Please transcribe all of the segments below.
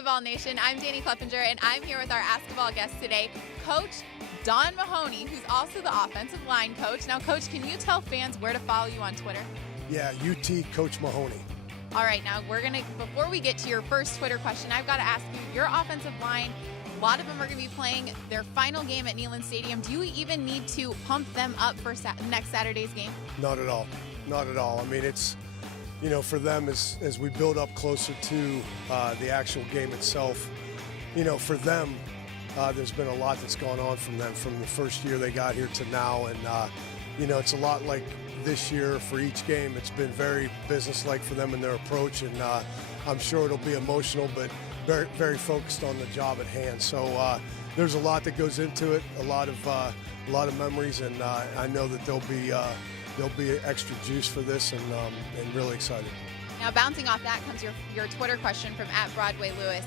Hey, Vol Nation. I'm Danny Kleppinger, and I'm here with our Ask a Vol guest today, Coach Don Mahoney, who's also the offensive line coach. Now, Coach, can you tell fans where to follow you on Twitter? Yeah, UT Coach Mahoney. All right, now before we get to your first Twitter question, I've got to ask you, your offensive line, a lot of them are going to be playing their final game at Neyland Stadium. Do you even need to pump them up for next Saturday's game? Not at all. Not at all. I mean, it's, for them as we build up closer to the actual game itself, for them, there's been a lot that's gone on from them from the first year they got here to now. And, it's a lot like this year for each game. It's been very businesslike for them in their approach. And I'm sure it'll be emotional, but very, very focused on the job at hand. So there's a lot that goes into it, a lot of memories. And I know that there'll be extra juice for this, and really excited. Now, bouncing off that comes your Twitter question from @BroadwayLewis.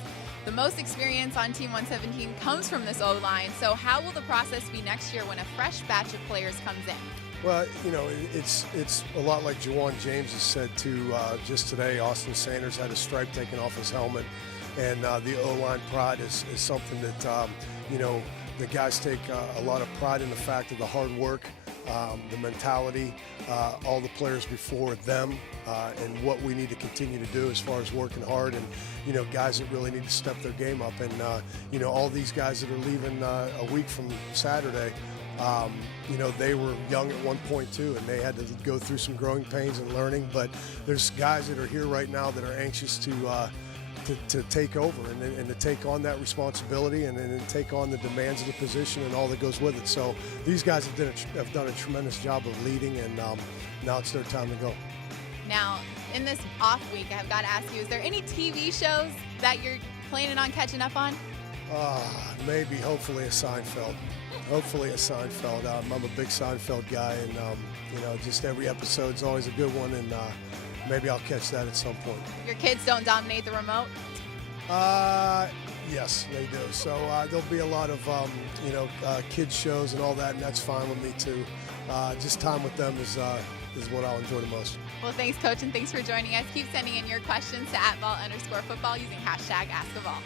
The most experience on Team 117 comes from this O-line. So how will the process be next year when a fresh batch of players comes in? Well, it's a lot like Jawan James has said too. Just today, Austin Sanders had a stripe taken off his helmet, and the O-line pride is something that the guys take a lot of pride in the fact of the hard work, the mentality, all the players before them, and what we need to continue to do as far as working hard, and guys that really need to step their game up, and all these guys that are leaving a week from Saturday. They were young at one point too, and they had to go through some growing pains and learning. But there's guys that are here right now that are anxious to take over and to take on that responsibility and take on the demands of the position and all that goes with it. So these guys have done a tremendous job of leading, and now it's their time to go. Now, in this off week, I've got to ask you, is there any TV shows that you're planning on catching up on? Maybe, hopefully a Seinfeld. Hopefully a Seinfeld. I'm a big Seinfeld guy, and just every episode's always a good one, and maybe I'll catch that at some point. Your kids don't dominate the remote? Yes, they do. So there'll be a lot of kids shows and all that, and that's fine with me too. Just time with them is what I'll enjoy the most. Well, thanks, Coach, and thanks for joining us. Keep sending in your questions to @Vol_football using #AskAVol.